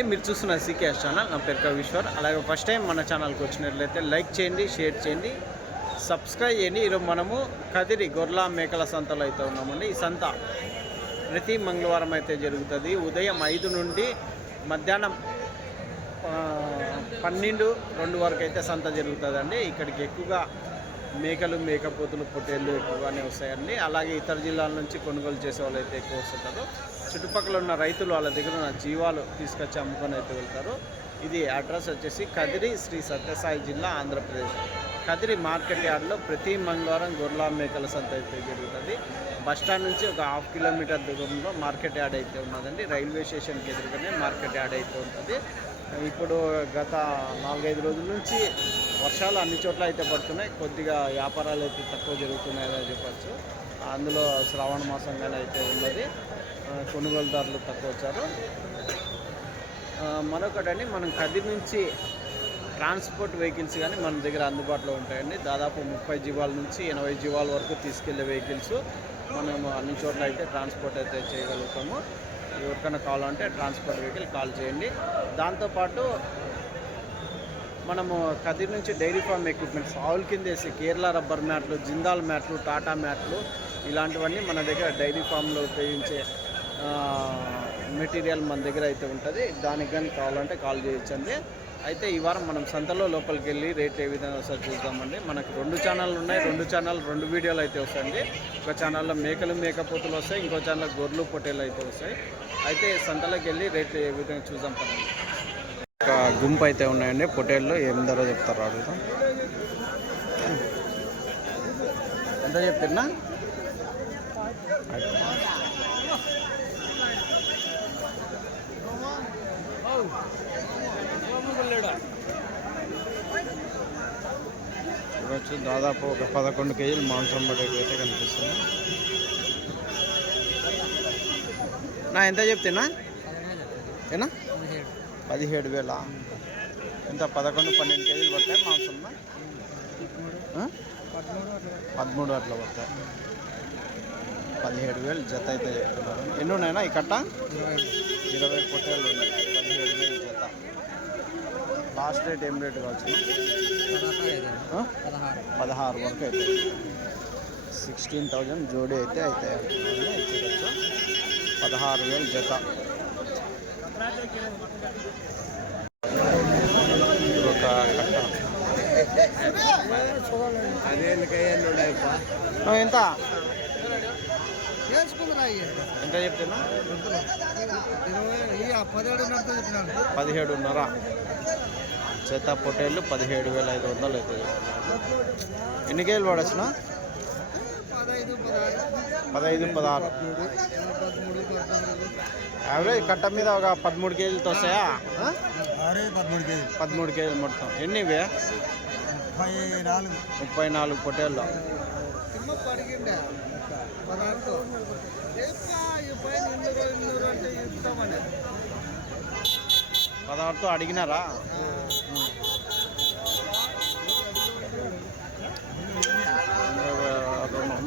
అండి, మీరు చూస్తున్న సీకేఎస్ ఛానల్. నా పేరు కవిశ్వర్. అలాగే ఫస్ట్ టైం మన ఛానల్కి వచ్చినట్లయితే లైక్ చేయండి, షేర్ చేయండి, సబ్స్క్రైబ్ చేయండి. ఈరోజు మనము కదిరి గొర్రెల మేకల సంతలో అయితే ఉన్నామండి. ఈ సంత ప్రతి మంగళవారం అయితే జరుగుతుంది. ఉదయం 5 నుండి మధ్యాహ్నం 12-2 వరకు అయితే సంత జరుగుతుందండి. ఇక్కడికి ఎక్కువగా మేకలు, మేకపోతులు, పొట్టేళ్ళు ఎక్కువగానే వస్తాయండి. అలాగే ఇతర జిల్లాల నుంచి కొనుగోలు చేసే వాళ్ళు అయితే ఎక్కువ వస్తుంటారు. చుట్టుపక్కల ఉన్న రైతులు వాళ్ళ దగ్గర ఉన్న జీవాలు తీసుకొచ్చి అమ్ముకొని అయితే వెళ్తారు. ఇది అడ్రస్ వచ్చేసి కదిరి, శ్రీ సత్యసాయి జిల్లా, ఆంధ్రప్రదేశ్. కదిరి మార్కెట్ యార్డ్లో ప్రతి మంగళవారం గొర్రెల మేకల సంత అయితే జరుగుతుంది. బస్టాండ్ నుంచి ఒక 1/2 కిలోమీటర్ దూరంలో మార్కెట్ యార్డ్ అయితే ఉన్నదండి. రైల్వే స్టేషన్కి ఎదురుగానే మార్కెట్ యార్డ్ అయితే ఉంటుంది. ఇప్పుడు గత 4-5 రోజుల నుంచి వర్షాలు అన్ని చోట్ల అయితే పడుతున్నాయి. కొద్దిగా వ్యాపారాలు అయితే తక్కువ జరుగుతున్నాయని చెప్పచ్చు. అందులో శ్రావణ మాసంగానే అయితే ఉన్నది. కొనుగోలుదారులు తక్కువ వచ్చారు. మరొకటండి, మనం కదిరి నుంచి ట్రాన్స్పోర్ట్ వెహికల్స్ కానీ మన దగ్గర అందుబాటులో ఉంటాయండి. దాదాపు 30 జీవాల నుంచి 80 జీవాల వరకు తీసుకెళ్లే వెహికల్స్ మనము అన్ని చోట్ల అయితే ట్రాన్స్పోర్ట్ అయితే చేయగలుగుతాము. ఎవరికైనా కావాలంటే ట్రాన్స్పోర్ట్ వెహికల్ కాల్ చేయండి. దాంతోపాటు మనము కదిరి నుంచి డైరీ ఫార్మ్ ఎక్విప్మెంట్స్ ఆవుల కింద వేసి కేరళ రబ్బర్ మ్యాట్లు, జిందాల్ మ్యాట్లు, టాటా మ్యాట్లు ఇలాంటివన్నీ మన దగ్గర డైరీ ఫామ్లో ఉపయోగించే మెటీరియల్ మన దగ్గర అయితే ఉంటుంది. దానికి కానీ కావాలంటే కాల్ చేయొచ్చండి. అయితే ఈ వారం మనం సంతలో లోపలికి వెళ్ళి రేట్ ఏ విధంగా వస్తుందో చూద్దామండి. మనకు 2 ఛానళ్ళు ఉన్నాయి. 2 వీడియోలు అయితే వస్తాయండి. ఒక ఛానల్లో మేకలు, మేకపోతులు వస్తాయి. ఇంకో ఛానల్లో గొర్రెలు, పొట్టేలు అయితే వస్తాయి. అయితే సంతలోకి వెళ్ళి రేట్ ఏ విధంగా చూద్దాం పదండి. ఒక గుంపు అయితే ఉన్నాయండి. పొట్టేళ్ళు ఏం ధర చెప్తారు అడుగుతాం. ఎంత చెప్తున్నా? చూడవచ్చు, దాదాపు ఒక 11 కేజీలు మాంసం పడేవి అయితే కనిపిస్తుంది. నా ఎంత చెప్తున్నా? ఏనా 17,000. ఎంత 11-12 కేజీలు పడతాయి మాంసం? 13 అట్లా పడతాయి. 17,000 జత అయితే చెప్తున్నారు. ఎన్ని ఉన్నాయినా ఈ కట్ట? 20 పొట్టేళ్ళు ఉన్నాయి. 17,000 జత. లాస్ట్ రేట్ ఏం రేటు కావచ్చు? 16 వరకు అయితే 16,000 జోడీ అయితే ఇచ్చేయచ్చు. 16,000 జత. ఒక కట్ట ఎంత ఎంత చెప్తున్నా? 17,500 జత పొట్టేళ్ళు. 17,500 అయితే చెప్తున్నారు. ఎన్ని కేజీలు పడచ్చునా? 15-16 యావరేజ్ కట్ట మీద ఒక 13 కేజీలతో వస్తాయా? 13 కేజీలు మొత్తం. ఎన్ని ఇవే? 34 పొట్టేళ్ళు. 16తో అడిగినారా?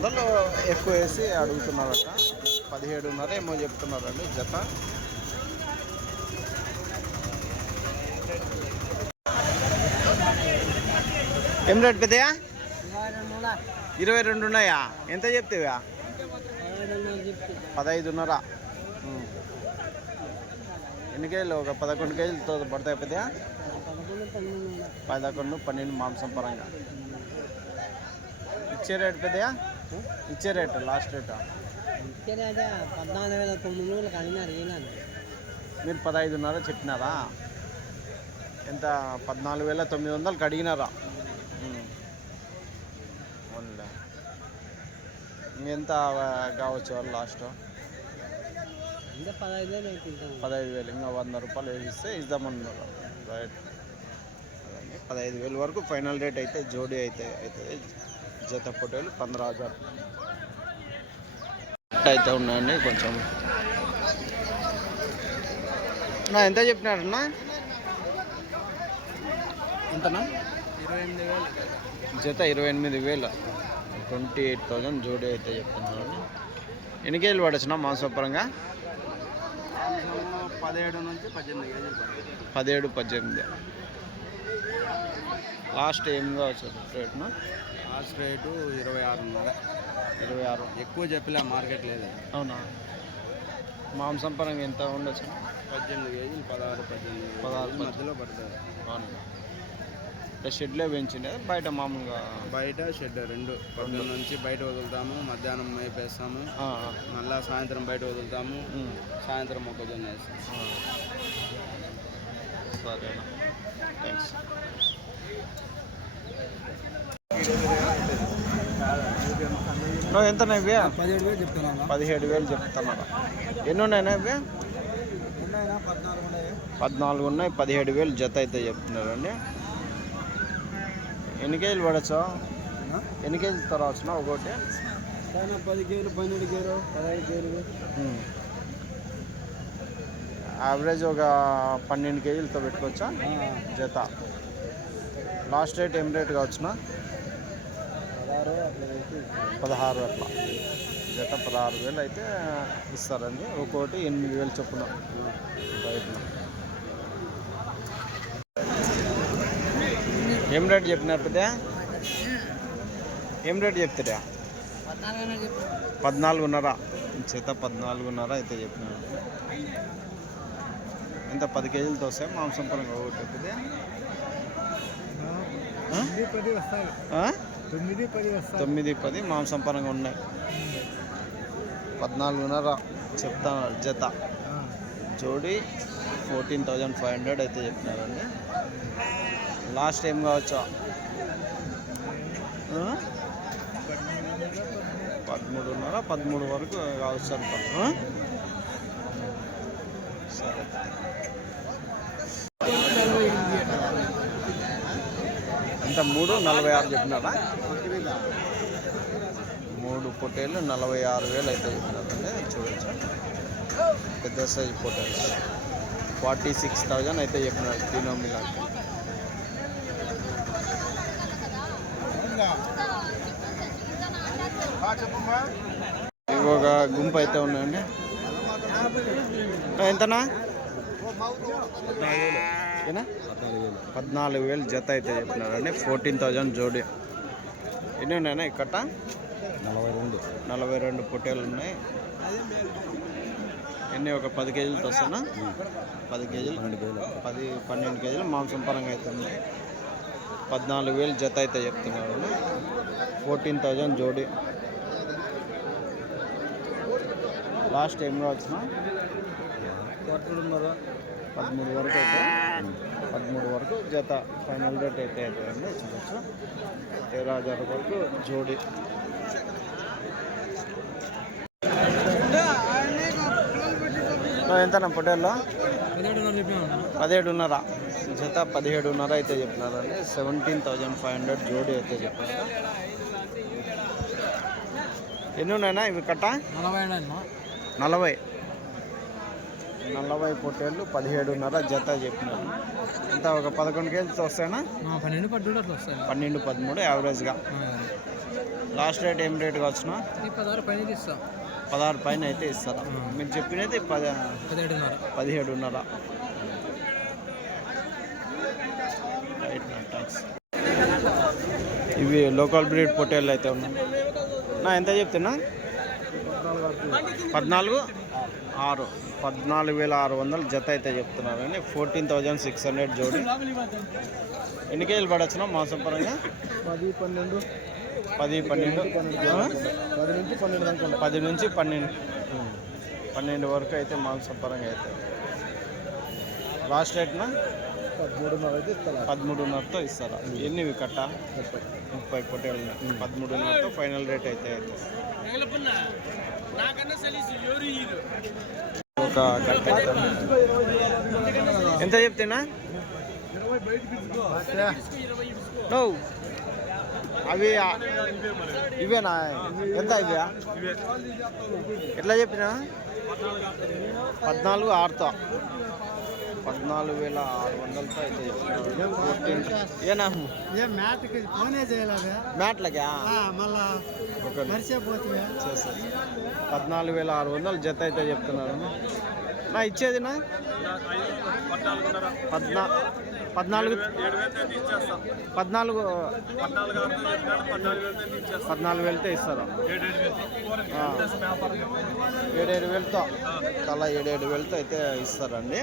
200 ఎక్కువ వేసి అడుగుతున్నారట. 17,500 ఏమో చెప్తున్నారండి జత. ఏం రేట్ పెద్దయా? 22 ఉన్నాయా? ఎంత చెప్తావా? 15,500. ఎన్ని కేజీలు? ఒక 11 కేజీలతో పడతాయి పెద్దయా? 11-12 మాంసం పరంగా. ఇచ్చే రేటు పెద్దయా? ఇచ్చే రేటు లాస్ట్ రేటు? 14,900 మీరు 15,500 చెప్పినారా? ఎంత? 14,900 అడిగినారా? ఇంకెంత కావచ్చు వాళ్ళు లాస్ట్? 15,000. ఇంకా 100 రూపాయలు వేసిస్తే ఇద్దామన్నారు. రైట్. 15,000 వరకు ఫైనల్ రేట్ అయితే జోడీ అయితే అవుతుంది. జత పొట్టేలు 15,000 అయితే ఉన్నాయండి. కొంచెం ఎంత చెప్పినారన్నా? ఎంతనా? 28,000 జత. 28,000. 28,000 జోడీ అయితే చెప్తున్నారు. ఎన్ని కేజీలు పడచ్చునా మాంసపరంగా? 17 నుంచి 18 కేజీలు పడుతుంది. 17-18 లాస్ట్ ఏం కావచ్చు రేట్ను? Last rate 26.5. 26 ఎక్కువ చెప్పలే, మార్కెట్ లేదు. అవునా? మాంసం పరంగా ఎంత ఉండొచ్చు? 18 కేజీలు, 16 మధ్యలో పడుతుంది. అవును. షెడ్లో పెంచిండే బయట మామూలుగా? బయట షెడ్ 2. పొద్దున్న నుంచి బయట వదులుతాము, మధ్యాహ్నం మేపేస్తాము, మళ్ళీ సాయంత్రం బయట వదులుతాము, సాయంత్రం మొక్కజొన్న వేస్తాము. సరేనా, థ్యాంక్స్. ఎంత ఇవి? 17,000 చెప్తున్నాను. 17,000 చెప్తున్నారా? ఎన్ని ఉన్నాయినా ఇవి? 14 ఉన్నాయి. 17,000 జత అయితే చెప్తున్నారండి. ఎన్ని కేజీలు పడచ్చా? ఎన్ని కేజీలు తరవచ్చునా ఒకటి? 10 కేజీలు, 12 కేజీలు, 15 కేజీలు. యావరేజ్ ఒక 12 కేజీలతో పెట్టుకోవచ్చా జత? లాస్ట్ రేట్ ఏం రేట్ కావచ్చునా? 16 అట్లా జత 16,000 అయితే ఇస్తారండి. ఒక్కోటి 8,000 చొప్పున బయటలో. ఏం రేట్ చెప్పినారు పెద్ద? ఏం రేట్ చెప్తారా? 14.5 జత 14.5 అయితే చెప్పినారు. ఎంత 10 కేజీలతో వస్తాయి మాంసం పరంగా ఒకటి పెద్ద? 9-10 మాంసం పరంగా ఉన్నాయి. 14.5 చెప్తాను జత. జోడి 14,500 అయితే చెప్పినారండి. లాస్ట్ ఏం కావచ్చా? 13.5-13 వరకు కావచ్చు అనుకో. సరే, ఎంత 3,46 చెప్పినారా? 3 పొట్టేళ్ళు 46,000 అయితే చెప్పినారండి. చూడొచ్చు, పెద్ద సైజు పొట్టేళ్ళు 46,000 అయితే చెప్పినారు. తినోమిలాకి ఇవి ఒక గుంపు అయితే ఉన్నాయండి. ఎంతనా? 14,000 జత అయితే చెప్పినారండి. 14,000 జోడి. ఎన్ని ఉన్నాయన్నా ఇక్కడ? 42 పొట్టేలు ఉన్నాయి. ఎన్ని ఒక 10 కేజీలతో వస్తానా? 10 కేజీలు, 12 కేజీలు మాంసం పరంగా అయితే ఉన్నాయి. 14,000 జత అయితే చెప్తున్నారు. 14,000 జోడి. లాస్ట్ ఏం కావచ్చునా? 13 వరకు అయితే 13 వరకు జత ఫైనల్ రేట్ అయితే అవుతాయండి. చూడొచ్చు, 13,000 వరకు జోడి. ఎంతనా పొట్టేల్లో? 17.5 జత 17.5 అయితే చెప్పినారండి. 17,500 జోడి అయితే చెప్పినారు. ఎన్ని ఉన్నాయినా ఇవి కట్ట? 40 పొట్టేళ్ళు 17.5 జత చెప్పినారు. ఎంత ఒక 11 కేజీలతో వస్తాయినా? 12-13 యావరేజ్గా. లాస్ట్ రేట్ ఏం రేట్ కావచ్చునా? 16 పైన అయితే ఇస్తారా? మీరు చెప్పినది 17.5. థ్యాంక్స్. ఇవి లోకల్ బ్రీడ్ పొట్టేళ్ళు అయితే ఉన్నాయి. నా ఎంత చెప్తున్నా? 14,600 జత అయితే చెప్తున్నారండి. 14,600 జోడి. ఎన్ని కేజీలు పడచ్చునా మాంసం పరంగా? 10 నుంచి 12 వరకు అయితే మాంసం పరంగా అయితే. లాస్ట్ రేట్నా? 13.5తో ఇస్తారా? ఎన్ని కట్ట? 30 పొట్టేళ్ళు 13.5తో ఫైనల్ రేట్ అయితే అవుతుంది. ఒక కట్ట ఎంత చెప్తున్నా? అవి ఇవేనా? ఎంత ఇవే? ఎట్లా చెప్పినా? 14,600తో 14,600తో అయితే చెప్తున్నాను. ఏనా మ్యాట్లకా? 14,600 జత అయితే చెప్తున్నారు. నా ఇచ్చేది నా 14 వెళ్తే ఇస్తారు. 7 వేలతో తలా 7 వేలతో అయితే ఇస్తారండి.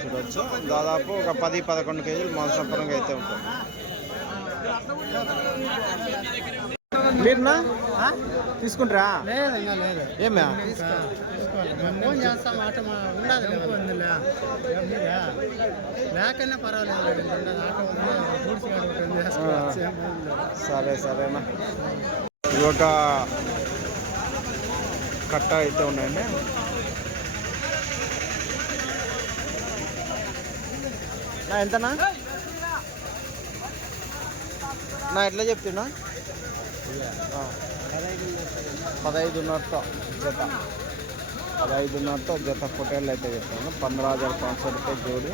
చూడవచ్చు దాదాపు ఒక 10-11 కేజీలు మాంసపరంగా అయితే ఉంటుంది. మీరునా తీసుకుంటారా? ఏమే సరే సరేనా. ఇవి ఒక కట్ట అయితే ఉన్నాయండి. నా ఎంతనా నా ఎట్లా చెప్తున్నా? 15.5 జత. 15.5 జత పొట్టేళ్ళు అయితే చెప్తాను. 15,500 रुपये जोड़ी.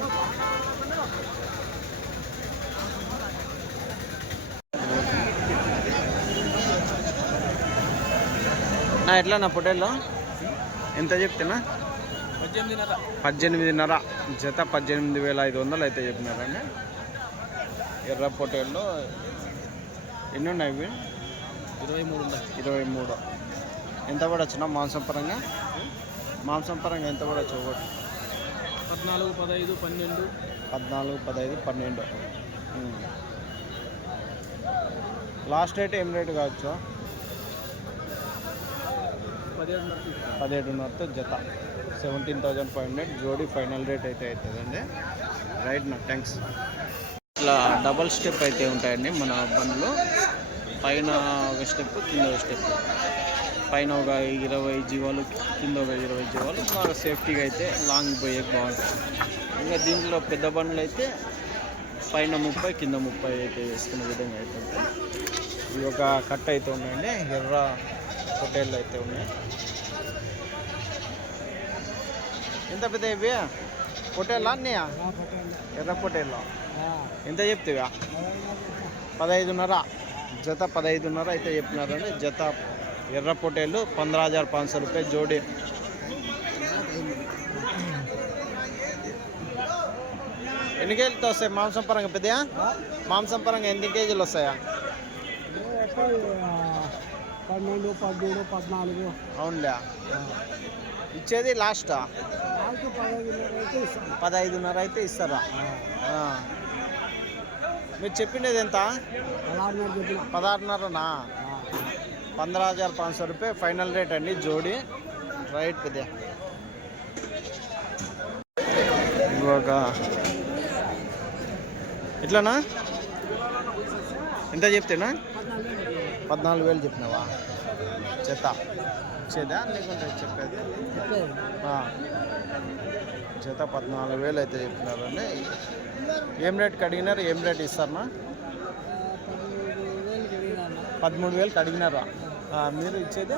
నా ఎట్లా నా పొట్టేళ్ళు ఎంత చెప్తున్నా? 18.5 జత. 18,500 అయితే చెప్పినారండి. ఎర్ర పొట్టేళ్ళు ఎన్ని ఉన్నాయి ఇవి? 23. ఎంత పడచ్చునా మాంసం పరంగా? మాంసం పరంగా ఎంత పడచ్చు? ఒకటి 14, 15, 12. 14, 15, 12. లాస్ట్ రేట్ ఏం రేటు కావచ్చు? 17.5 జత. 17,500 జోడీ ఫైనల్ రేట్ అయితే అవుతుందండి. రైట్ నా థ్యాంక్స్. ఇట్లా డబల్ స్టెప్ అయితే ఉంటాయండి మన బండ్లు. పైన ఒక స్టెప్, కింద ఒక స్టెప్. పైన ఒక 20 జీవాలు, కింద ఒక 20 జీవాలు. బాగా సేఫ్టీగా అయితే లాంగ్ పోయే బాగుంటుంది. ఇంకా దీంట్లో పెద్ద బండ్లు అయితే పైన 30, కింద 30 అయితే వేసుకునే విధంగా అయితే ఉంటాయి. ఇవి ఒక కట్ట అయితే ఉన్నాయండి. ఎర్ర పొట్టేళ్ళు అయితే ఉన్నాయి. ఎంత పెద్ద ఇవి పొట్టేళ్ళా అన్నయ్య? ఎర్ర పొట్టేళ్ళు ఎంత చెప్తావా? 15.5 జత. 15.5 అయితే చెప్పినారండి జత. ఎర్ర పొట్టేళ్ళు 15,500 रुपये जोड़ी. ఎన్ని కేజీలతో వస్తాయి మాంసం పరంగా? పెద్దయా మాంసం పరంగా ఎన్ని కేజీలు వస్తాయా? 12, 13, 14. అవునులే. ఇచ్చేది లాస్ట్ 15.5 అయితే ఇస్తారా? మీరు చెప్పిండేది ఎంత? 16.5నా? 15,500 रुपये ఫైనల్ రేట్ అండి జోడీ. రైట్ పెద్ద. ఇవాగ ఎట్లానా? ఎంత చెప్తేనా? 14,000 చెప్పినావా జత? ఇచ్చేదా లేకుంటే చెప్పేది? జత 14,000 అయితే చెప్పినారండి. ఏం రేట్కి అడిగినారు? ఏం రేట్ ఇస్తారన్నా? 13,000కి అడిగినారా? మీరు ఇచ్చేది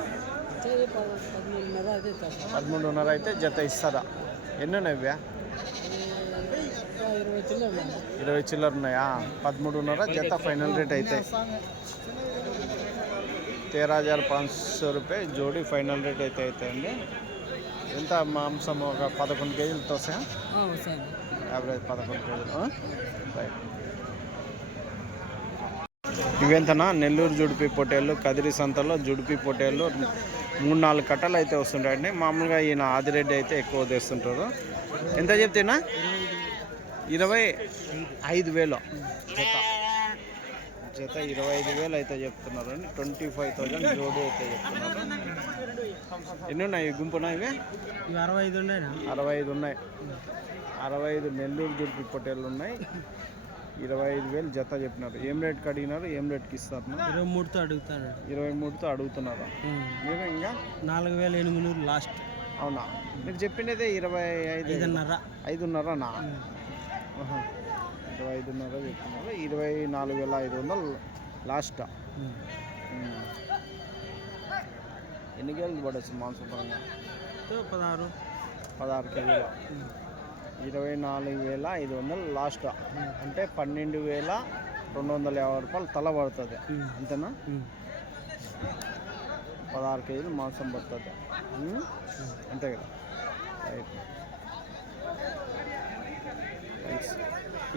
13.5 అయితే జత ఇస్తారా? ఎన్ని ఉన్నాయి ఇవ్యా? 20 చిల్లర ఉన్నాయా? 13.5 జత ఫైనల్ రేట్ అయితే. 13,500 रुपये जोड़ी ఫైనల్ రేట్ అయితే అవుతాయండి. ఎంత మాంసం? ఒక 11 కేజీలతో వస్తాయా? యావరేజ్ 11 కేజీలు. రైట్. ఇవెంతనా? నెల్లూరు జుడిపి పొట్టేళ్ళు. కదిరి సంతలో జుడిపి పొట్టేళ్ళు 3-4 కట్టలు అయితే వస్తుంటాయండి. మామూలుగా ఈయన ఆదిరెడ్డి అయితే ఎక్కువ తెస్తుంటారు. ఎంత చెప్తేనా? 25,000 జత. జత 25,000 అయితే చెప్తున్నారండి. 25,000 జోడీ అయితే చెప్తున్నారు. ఎన్ని ఉన్నాయి గుంపునా? ఇవి 65 ఉన్నాయి. 65 ఉన్నాయి. 65 నెల్లూరు జుడిపి పొట్టేళ్ళు ఉన్నాయి. 25,000 జత చెప్పినారు. ఏం రేట్కి అడిగినారు? ఏం రేట్కి ఇస్తారు? 23తో అడుగుతాను. 23తో అడుగుతున్నారా? మీరు ఇంకా 4,800 లాస్ట్. అవునా? మీరు చెప్పిండేదే 25,500నా? 25,500 చెప్తున్నారు. 24,500 లాస్ట్. ఎన్ని కేజీలు పడవచ్చు మాంసం పరంగా? 16 కేజీలు. 24,500 లాస్ట్. అంటే 12,250 రూపాయలు తల పడుతుంది. అంతేనా? 16 కేజీలు మాంసం పడుతుంది. అంతే కదా? రైట్.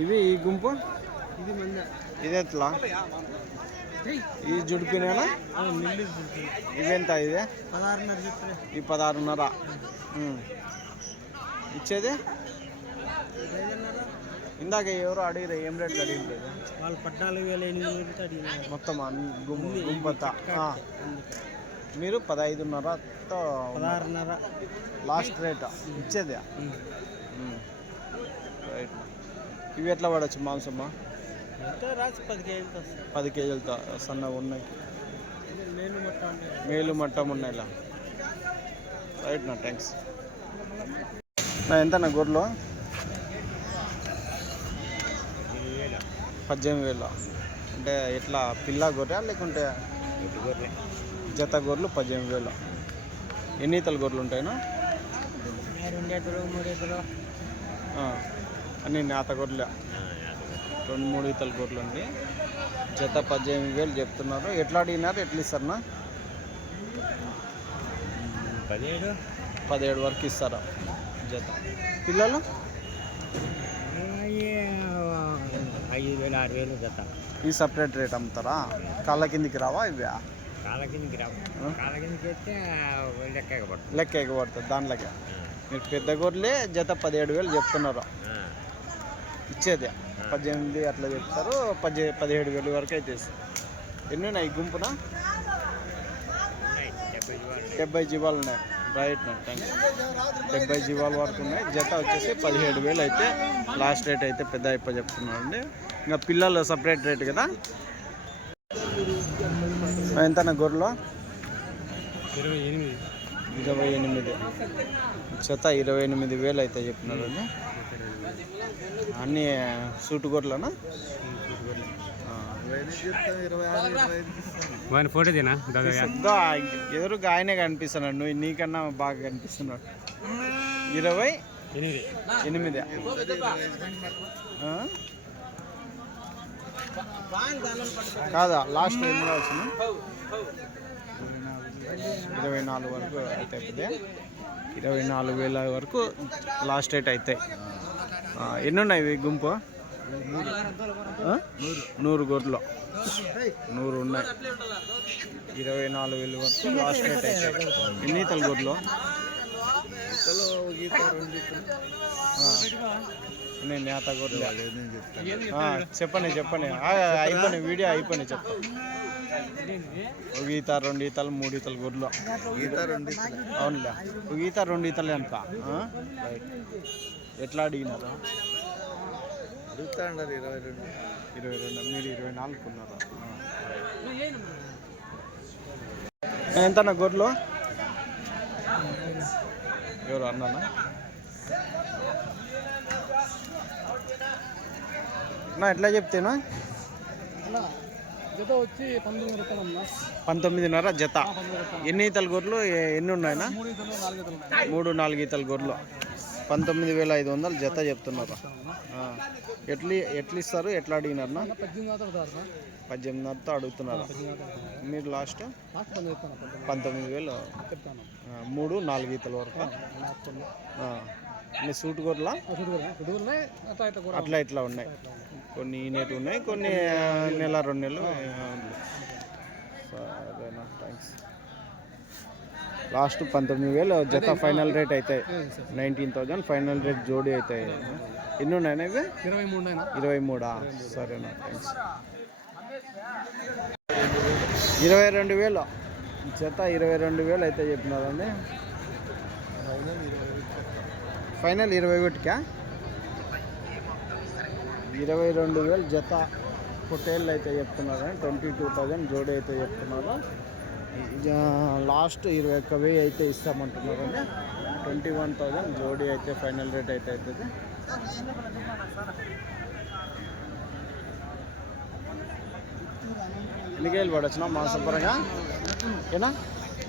ఇవి ఈ గుంపు ఇది మంద ఇది ఎట్లా ఈ జుడిపినేనా ఇవెంత ఇది 16.5 చెప్తాను. ఈ 16.5 ఇచ్చేది ఇందాక ఎవరు అడిగిరే ఏం రేట్లు అడిగిలేదు వాళ్ళు 14,800 అడిగినారు మొత్తం గుంపంతా మీరు 15.5తో 16.5 లాస్ట్ రేట్ ఇచ్చేది రైట్ ఇవి ఎట్లా పడవచ్చు మాంసమ్మా రాసి 10 కేజీలతో 10 కేజీలతో సన్నగా ఉన్నాయి మేలు మట్టం ఉన్నాయి ఇలా రైట్ నా థ్యాంక్స్ నా ఎంత నా గొర్రెలు 18,000 అంటే ఎట్లా పిల్ల గొర్రె లేకుంటే జత గొర్రెలు 18,000 ఎన్ని ఈతల గొర్రెలు ఉంటాయినా 2 ఎకరాలు 3 ఎకరాలు అన్నీ నేత గొర్రెలే 2-3 ఈతల గొర్రెలు ఉంది జత 18,000 చెప్తున్నారు ఎట్లా అడిగినారు ఎట్లా ఇస్తారన్నా 17 వరకు ఇస్తారా జత పిల్లలు 5,000 6,000 జత ఈ సపరేట్ రేట్ అమ్ముతారా కాళ్ళ కిందికి రావా ఇవి కాళ్ళ కిందకి రావు కాళ్ళ కిందకి అయితే లెక్క ఎగబడుతుంది దాంట్లోకి మీరు పెద్ద గొర్రెలే జత 17,000 చెప్తున్నారు ఇచ్చేది 18 అట్లా చెప్తారు 17,000 వరకు అయితే ఎన్ని ఉన్నాయి గుంపున 70 జీవాలు ఉన్నాయి రైట్ నా థ్యాంక్ యూ 70 జీవాల వరకు ఉన్నాయి జత వచ్చేసి 17,000 అయితే లాస్ట్ రేట్ అయితే పెద్ద అయిపో చెప్తున్నాను అండి ఇంకా పిల్లలు సపరేట్ రేట్ కదా ఎంత నా గొర్రెలు 28 జత 28,000 అయితే చెప్తున్నారండి అన్నీ సూటు గొర్రెలనా ఫోటోదేనా ఎదురుగా ఆయనే కనిపిస్తున్నాడు నువ్వు నీకన్నా బాగా కనిపిస్తున్నాడు 28 కాదా లాస్ట్ ఎన్ని వచ్చింది 24 వరకు అయితే 24,000 వరకు లాస్ట్ రేట్ అవుతాయి ఎన్ని ఉన్నాయి ఇవి గుంపు 100 గొర్రెలు 100 ఉన్నాయి 24,000 వరకు లాస్ట్ రేట్ అవుతాయి ఎన్ని ఈతల గొర్రెలు నేను నేత గొర్రెలు చెప్పండి అయిపోయినాయి వీడియో అయిపోయినాయి చెప్పండి 1 ఈత 2 ఈతలు 3 ఈతలు గొర్రెలు అవునులే 1 ఈత 2 ఈతలు ఎంత ఎట్లా అడిగినారు అడుగుతాండారు 22 మీరు 24 కొన్నారా ఎంత నా గొర్రెలు ఎవరు అన్నానా నా ఎట్లా చెప్తేనా జత వచ్చి 19,500 జత ఎన్ని ఈతల గొర్రెలు ఎన్ని ఉన్నాయినా 3-4 ఈతల గొర్రెలు 19,500 జత చెప్తున్నారు ఎట్లా ఇస్తారు ఎట్లా అడిగినారు 18,500తో అడుగుతున్నారు మీరు లాస్ట్ 19,000 3-4 ఈతల వరకు మీ సూట్ గొర్రెలా అట్లా ఇట్లా ఉన్నాయి కొన్ని ఈనేటి ఉన్నాయి కొన్ని నెల 2 నెలలు సరేనా థ్యాంక్స్ లాస్ట్ 19,000 జత ఫైనల్ రేట్ అవుతాయి 19,000 ఫైనల్ రేట్ జోడీ అవుతాయి ఎన్ని ఉన్నాయన్నా ఇవి 23 సరేనా థ్యాంక్స్ 22,000 జత 22,000 అయితే చెప్పినారండి ఫైనల్ 21కా 22,000 జత పొట్టేళ్ళు అయితే చెప్తున్నారు 22,000 జోడీ అయితే చెప్తున్నారు లాస్ట్ 21,000 అయితే ఇస్తామంటున్నారండి 21,000 జోడీ అయితే ఫైనల్ రేట్ అయితే అవుతుంది ఎన్ని కేజీలు పడొచ్చునా మాంసపరంగా ఏనా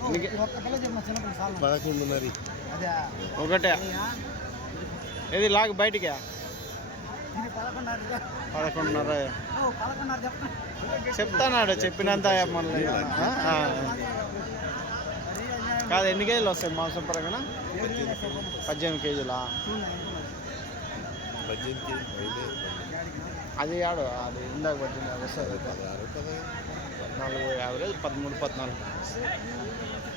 11.5 ఒకటే ఏది లాగ్ బయటికి 11.5 చెప్తానాడు చెప్పినంత మళ్ళీ కాదు ఎన్ని కేజీలు వస్తాయి మాంసం పరంగా 18 కేజీలా అది ఆడు అది ఇందాక పట్టింది అది వస్తుంది 14 యావరేజ్ 13 14